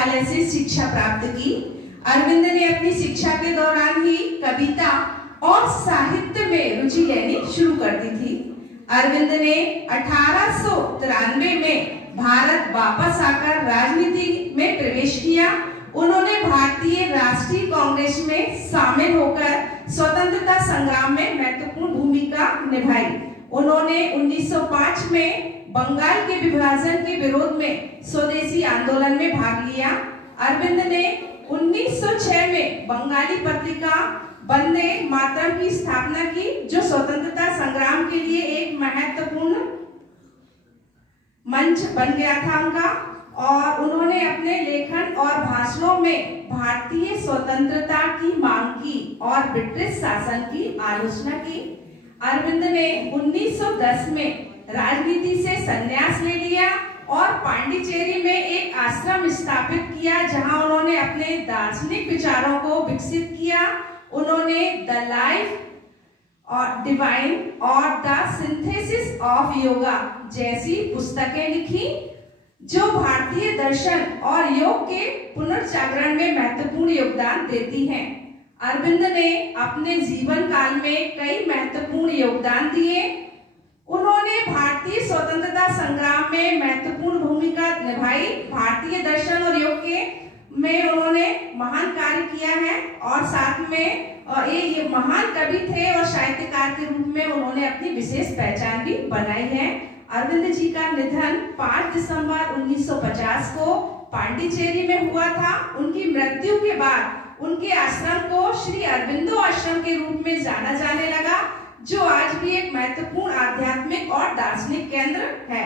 विद्यालय से शिक्षा प्राप्त की। अरविंद ने अपनी शिक्षा के दौरान ही कविता और साहित्य में रुचि लेनी शुरू कर दी थी। अरविंद ने 1893 में भारत वापस आकर राजनीति में प्रवेश किया। उन्होंने भारतीय राष्ट्रीय कांग्रेस में शामिल होकर स्वतंत्रता संग्राम में महत्वपूर्ण भूमिका निभाई। उन्होंने 1905 में बंगाल के विभाजन के विरोध में स्वदेशी आंदोलन में भाग लिया। अरविंद ने 1906 में बंगाली पत्रिका वंदे मातरम की स्थापना की, जो स्वतंत्रता संग्राम के लिए एक महत्वपूर्ण मंच बन गया था उनका। और उन्होंने अपने लेखन और भाषणों में भारतीय स्वतंत्रता की मांग की और ब्रिटिश शासन की आलोचना की। अरविंद ने 1910 में राजनीति से संन्यास ले लिया और पांडिचेरी में एक आश्रम स्थापित किया, जहां उन्होंने अपने दार्शनिक विचारों को विकसित किया। उन्होंने द लाइफ और डिवाइन और द सिंथेसिस ऑफ योगा जैसी पुस्तकें लिखी, जो भारतीय दर्शन और योग के पुनर्जागरण में महत्वपूर्ण योगदान देती हैं। अरविंद ने अपने जीवन काल में कई महत्वपूर्ण योगदान दिए। उन्होंने भारतीय स्वतंत्रता संग्राम में महत्वपूर्ण भूमिका निभाई। भारतीय दर्शन और योग के में उन्होंने महान कार्य किया है और साथ में ये महान कवि थे और साहित्यकार के रूप में उन्होंने अपनी विशेष पहचान भी बनाई है। अरविंद जी का निधन 5 दिसंबर 1950 को पांडिचेरी में हुआ था। उनकी मृत्यु के बाद उनके आश्रम को श्री अरविंदो आश्रम के रूप में जाना जाने लगा, जो आज भी एक महत्वपूर्ण आध्यात्मिक और दार्शनिक केंद्र है।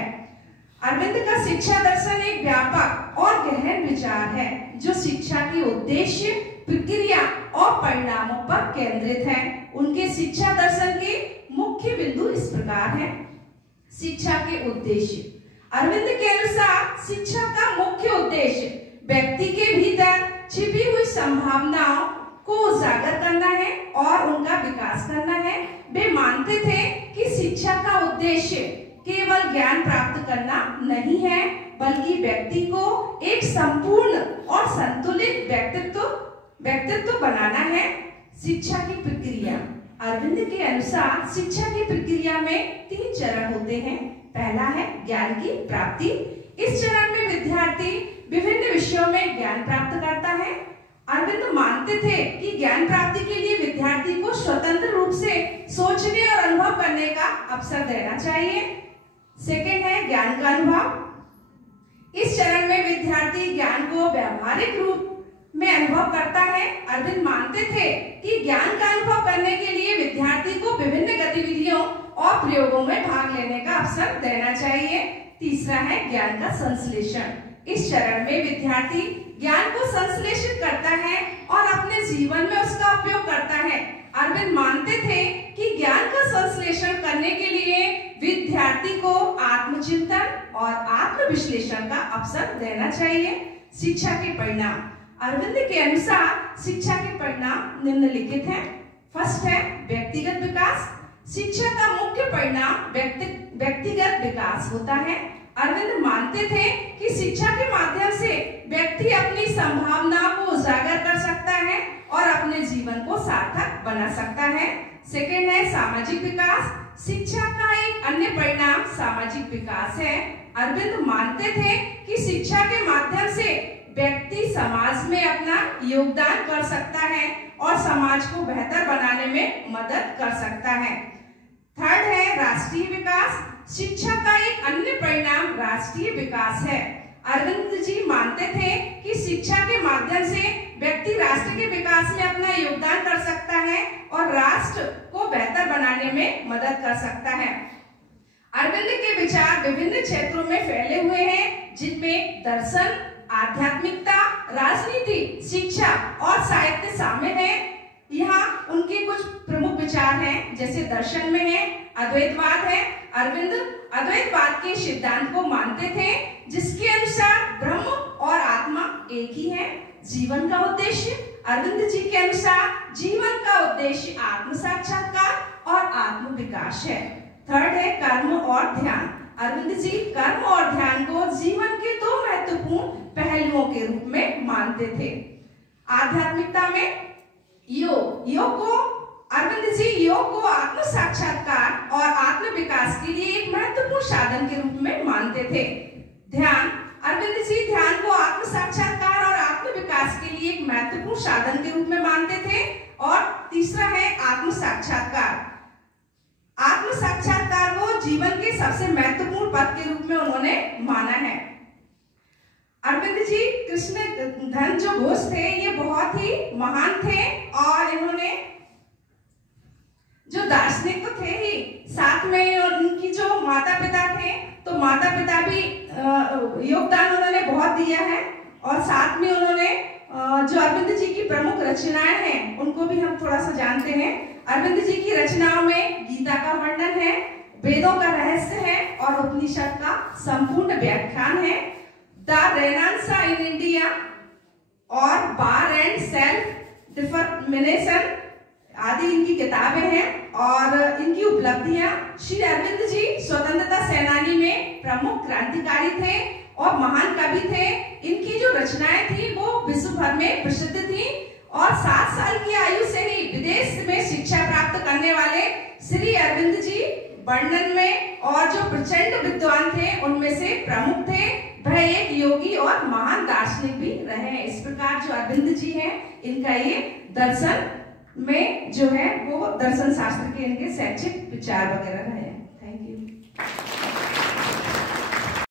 अरविंद का शिक्षा दर्शन एक व्यापक और गहन विचार है, जो शिक्षा के उद्देश्य, प्रक्रिया और परिणामों पर केंद्रित है। उनके शिक्षा दर्शन के मुख्य बिंदु इस प्रकार हैं। शिक्षा के उद्देश्य। अरविंद के अनुसार शिक्षा का मुख्य उद्देश्य व्यक्ति के भीतर छिपी हुई संभावनाओं को उजागर करना है और उनका विकास करना है। वे मानते थे कि शिक्षा का उद्देश्य केवल ज्ञान प्राप्त करना नहीं है, बल्कि व्यक्ति को एक संपूर्ण और संतुलित व्यक्तित्व बनाना है। शिक्षा की प्रक्रिया। अरविंद के अनुसार शिक्षा की प्रक्रिया में 3 चरण होते हैं। पहला है ज्ञान की प्राप्ति। इस चरण में विद्यार्थी विभिन्न विषयों में ज्ञान प्राप्त करता है। अरविंद मानते थे कि ज्ञान प्राप्ति के लिए विद्यार्थी को स्वतंत्र रूप से सोचने और अनुभव करने का अवसर देना चाहिए। सेकेंड है ज्ञान का अनुभव। इस चरण में विद्यार्थी ज्ञान को व्यावहारिक रूप में अनुभव करता है। अरविंद मानते थे कि ज्ञान का अनुभव करने के लिए विद्यार्थी को विभिन्न गतिविधियों और प्रयोगों में भाग लेने का अवसर देना चाहिए। तीसरा है ज्ञान का संश्लेषण। इस चरण में विद्यार्थी ज्ञान को संश्लेषित करता है और अपने जीवन में उसका उपयोग करता है। अरविंद मानते थे कि ज्ञान का संश्लेषण करने के लिए विद्यार्थी को आत्मचिंतन और आत्मविश्लेषण का अवसर देना चाहिए। शिक्षा के परिणाम। अरविंद के अनुसार शिक्षा के परिणाम निम्नलिखित हैं। फर्स्ट है व्यक्तिगत विकास। शिक्षा का मुख्य परिणाम व्यक्तिगत विकास होता है। अरविंद मानते थे कि शिक्षा के माध्यम से व्यक्ति अपनी संभावनाओं को उजागर कर सकता है और अपने जीवन को सार्थक बना सकता है। सेकेंड है सामाजिक विकास। शिक्षा का एक अन्य परिणाम सामाजिक विकास है। अरविंद मानते थे कि शिक्षा के माध्यम से व्यक्ति समाज में अपना योगदान कर सकता है और समाज को बेहतर बनाने में मदद कर सकता है। थर्ड है राष्ट्रीय विकास। शिक्षा का एक अन्य परिणाम राष्ट्रीय विकास है। अरविंद जी मानते थे कि शिक्षा के माध्यम से व्यक्ति राष्ट्र के विकास में अपना योगदान कर सकता है और राष्ट्र को बेहतर बनाने में मदद कर सकता है। अरविंद के विचार विभिन्न क्षेत्रों में फैले हुए हैं, जिनमें दर्शन, आध्यात्मिकता, राजनीति, शिक्षा और साहित्य शामिल है। यहाँ उनके कुछ प्रमुख विचार हैं, जैसे दर्शन में है अद्वैतवाद है। अरविंद अद्वैतवाद के सिद्धांत को मानते थे, जिसके अनुसार ब्रह्म और आत्मा एक ही है। जीवन का उद्देश्य। अरविंद जी के अनुसार जीवन का उद्देश्य आत्म साक्षात्कार और आत्म विकास है। थर्ड है कर्म और ध्यान। अरविंद जी कर्म और ध्यान को जीवन के 2 महत्वपूर्ण पहलुओं पहलुओं के रूप में मानते थे। आध्यात्मिकता में योग को अरविंद जी योग को आत्म साक्षात्कार और आत्म विकास के लिए एक महत्वपूर्ण साधन के रूप में मानते थे। ध्यान, अरविंद जी ध्यान को आत्म साक्षात्कार और आत्म विकास के लिए एक महत्वपूर्ण साधन के रूप में मानते थे। और तीसरा है आत्म साक्षात्कार। आत्म साक्षात्कार को जीवन के सबसे महत्वपूर्ण पद के रूप में उन्होंने माना है। अरविंद जी कृष्ण धन जो घोष थे ये बहुत ही महान थे और इन्होंने जो दार्शनिक तो थे ही, साथ में उनकी जो माता पिता थे तो माता पिता भी योगदान उन्होंने बहुत दिया है। और साथ में उन्होंने जो अरविंद जी की प्रमुख रचनाएं हैं उनको भी हम थोड़ा सा जानते हैं। अरविंद जी की रचनाओं में गीता का वर्णन है, वेदों का रहस्य है और उपनिषद का संपूर्ण व्याख्यान है। द रेनेसां इन इंडिया और बार एंड सेल्फ डिटरमिनेशन आदि इनकी किताबें हैं। और इनकी उपलब्धियां, श्री अरविंद जी स्वतंत्रता सेनानी में प्रमुख क्रांतिकारी थे और महान कवि थे। इनकी जो रचनाएं थी वो विश्व भर में प्रसिद्ध थी और 7 साल की आयु से ही विदेश में शिक्षा प्राप्त करने वाले श्री अरविंद जी वर्णन में और जो प्रचंड विद्वान थे उनमें से प्रमुख थे। वह एक योगी और महान दार्शनिक भी रहे हैं। इस प्रकार जो अरविंद जी हैं इनका ये दर्शन में जो है वो दर्शन शास्त्र के इनके शैक्षिक विचार वगैरह रहे हैं। Thank you.